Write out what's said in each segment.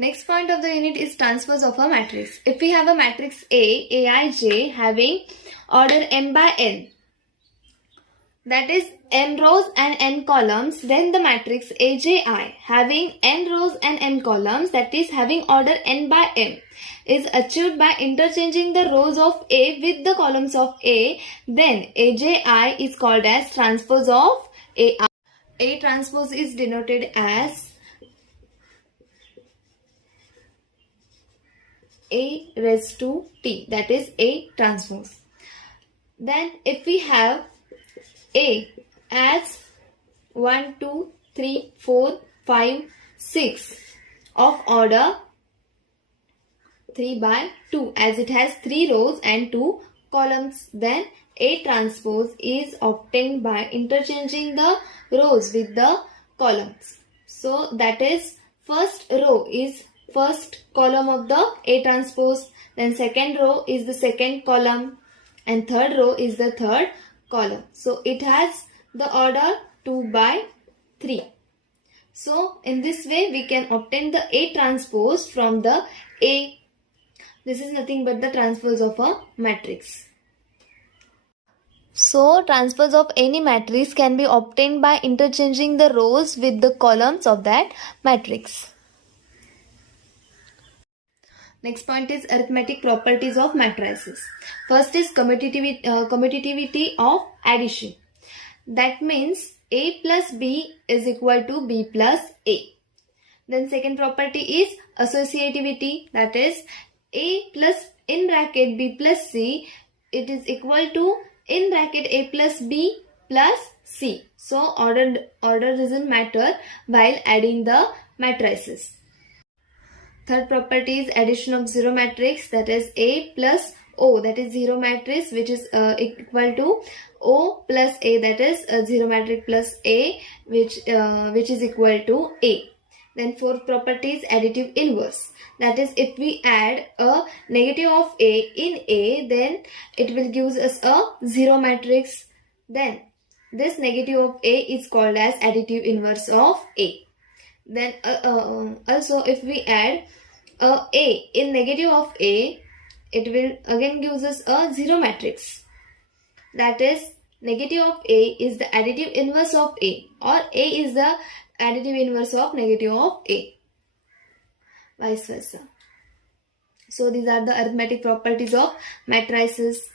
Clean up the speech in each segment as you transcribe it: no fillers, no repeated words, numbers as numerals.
Next point of the unit is transpose of a matrix. If we have a matrix A, Aij having order m by n, that is m rows and n columns, then the matrix Aji having n rows and n columns, that is having order n by m, is achieved by interchanging the rows of A with the columns of A, then Aj is called as transpose of Ai. A transpose is denoted as A raised to T, that is A transpose. Then if we have A as 1, 2, 3, 4, 5, 6 of order 3 by 2, as it has 3 rows and 2 columns, then A transpose is obtained by interchanging the rows with the columns. So that is first row is first column of the A transpose, then second row is the second column, and third row is the third column. So it has the order 2 by 3. So in this way we can obtain the A transpose from the A. This is nothing but the transpose of a matrix. So transpose of any matrix can be obtained by interchanging the rows with the columns of that matrix. Next point is arithmetic properties of matrices. First is commutativity of addition. That means A plus B is equal to B plus A. Then second property is associativity, that is A plus in bracket B plus C, it is equal to in bracket A plus B plus C. So order doesn't matter while adding the matrices. Third property is addition of zero matrix, that is A plus O, that is zero matrix, which is equal to O plus A, that is zero matrix plus A, which is equal to A. Then fourth property is additive inverse, that is if we add a negative of A in A, then it will give us a zero matrix. Then this negative of A is called as additive inverse of A. Then also if we add A in negative of A, it will again gives us a zero matrix. That is negative of A is the additive inverse of A, or A is the additive inverse of negative of A, vice versa. So these are the arithmetic properties of matrices.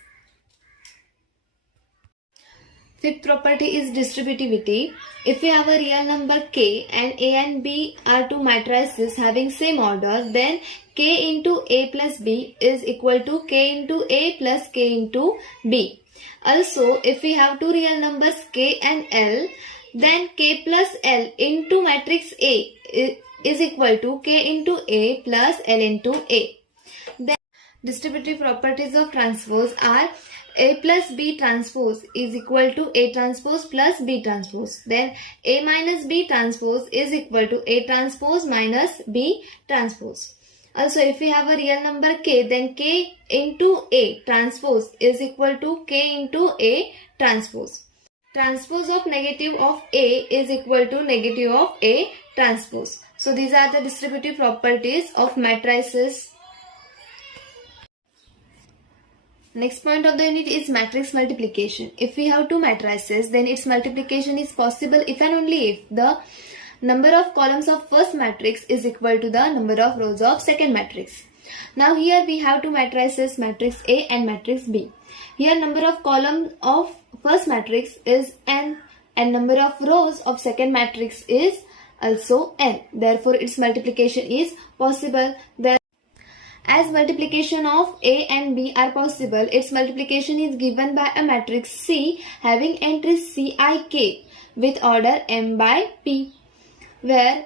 Fifth property is distributivity. If we have a real number k and A and B are two matrices having same order, then k into A plus B is equal to k into A plus k into B. Also, if we have two real numbers k and L, then k plus L into matrix A is equal to k into A plus L into A. Then distributive properties of transpose are A plus B transpose is equal to A transpose plus B transpose. Then A minus B transpose is equal to A transpose minus B transpose. Also, if we have a real number k, then k into A transpose is equal to k into A transpose. Transpose of negative of A is equal to negative of A transpose. So these are the distributive properties of matrices. Next point of the unit is matrix multiplication. If we have two matrices, then its multiplication is possible if and only if the number of columns of first matrix is equal to the number of rows of second matrix. Now here we have two matrices, matrix A and matrix B. Here number of columns of first matrix is n and number of rows of second matrix is also n. Therefore its multiplication is possible. As multiplication of A and B are possible, its multiplication is given by a matrix C having entries Cik with order m by p, where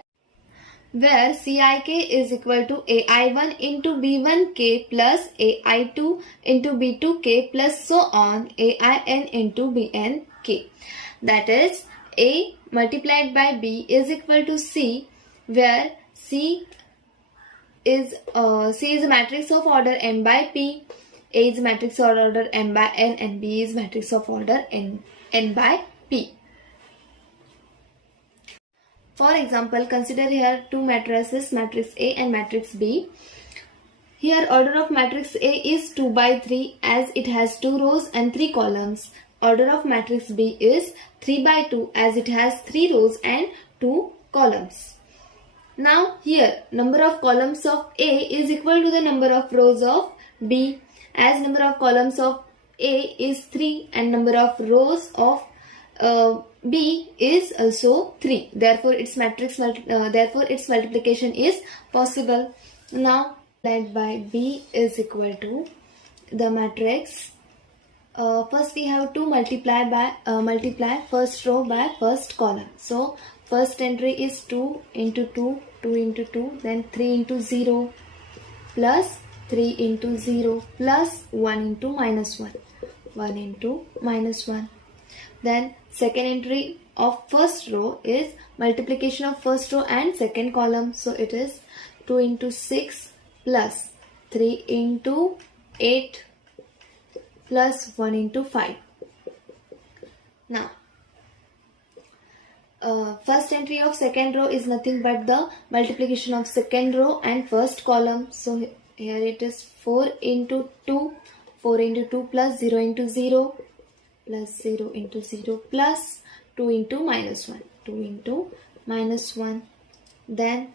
Cik is equal to ai1 into b1k plus ai2 into b2k plus so on ain into bnk. That is, A multiplied by B is equal to C, where C is a matrix of order m by p, A is a matrix of order m by n, and B is matrix of order n by p. For example, consider here two matrices, matrix A and matrix B. Here order of matrix A is 2 by 3 as it has 2 rows and 3 columns. Order of matrix B is 3 by 2 as it has 3 rows and 2 columns. Now here number of columns of A is equal to the number of rows of B, as number of columns of A is 3 and number of rows of B is also 3. Therefore its multiplication is possible. Now multiplied by B is equal to the matrix. First we have to multiply first row by first column. So first entry is 2 into 2, 2 into 2, then 3 into 0 plus 3 into 0 plus 1 into minus 1, 1 into minus 1. Then second entry of first row is multiplication of first row and second column. So it is 2 into 6 plus 3 into 8 plus 1 into 5. Now first entry of second row is nothing but the multiplication of second row and first column. So here it is 4 into 2, 4 into 2 plus 0 into 0 plus 0 into 0 plus 2 into minus 1, 2 into minus 1. Then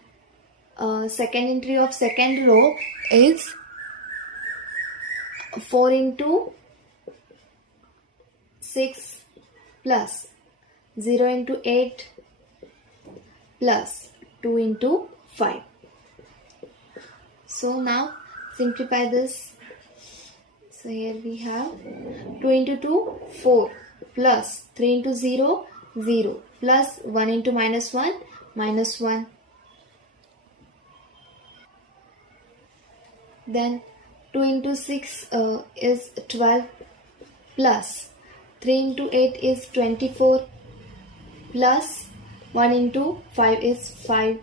second entry of second row is 4 into 6 plus 0 into 8 plus 2 into 5. So now simplify this. So here we have 2 into 2, 4 plus 3 into 0, 0 plus 1 into minus 1, minus 1. Then 2 into 6 is 12 plus 3 into 8 is 24 plus 1 into 5 is 5.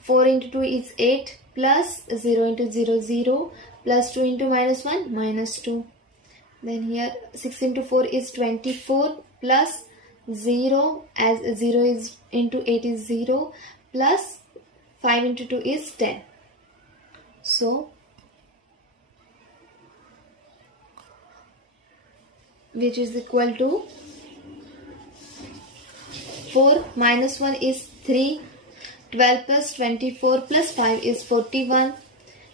4 into 2 is 8 plus 0 into 0, 0 plus 2 into minus 1, minus 2. Then here 6 into 4 is 24 plus 0, as 0 is into 8 is 0 plus 5 into 2 is 10. So which is equal to 4 minus 1 is 3, 12 plus 24 plus 5 is 41,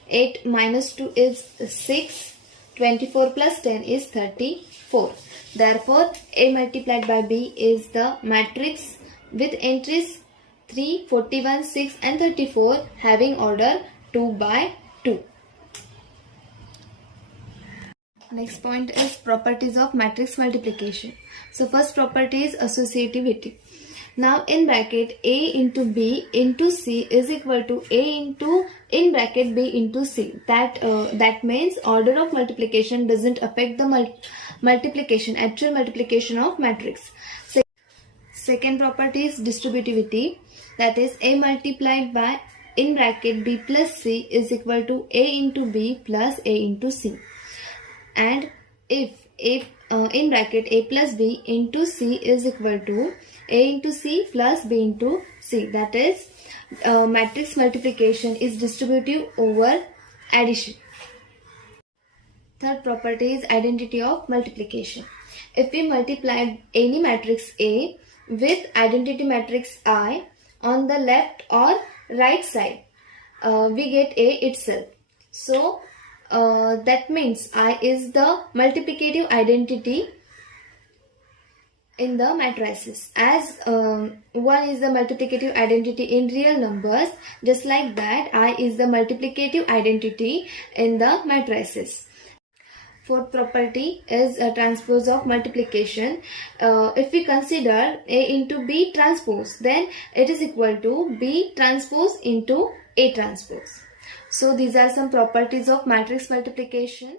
8 minus 2 is 6, 24 plus 10 is 34. Therefore A multiplied by B is the matrix with entries 3, 41, 6 and 34 having order 2 by 2. Next point is properties of matrix multiplication. So first property is associativity. Now in bracket A into B into C is equal to A into in bracket B into C. That means order of multiplication doesn't affect the actual multiplication of matrix. Second property is distributivity. That is A multiplied by in bracket B plus C is equal to A into B plus A into C. And if A in bracket A plus B into C is equal to A into C plus B into C, that is matrix multiplication is distributive over addition. Third property is identity of multiplication. If we multiply any matrix A with identity matrix I on the left or right side, we get A itself. So that means I is the multiplicative identity in the matrices. As 1 is the multiplicative identity in real numbers, just like that I is the multiplicative identity in the matrices. Fourth property is a transpose of multiplication. If we consider A into B transpose, then it is equal to B transpose into A transpose. So these are some properties of matrix multiplication.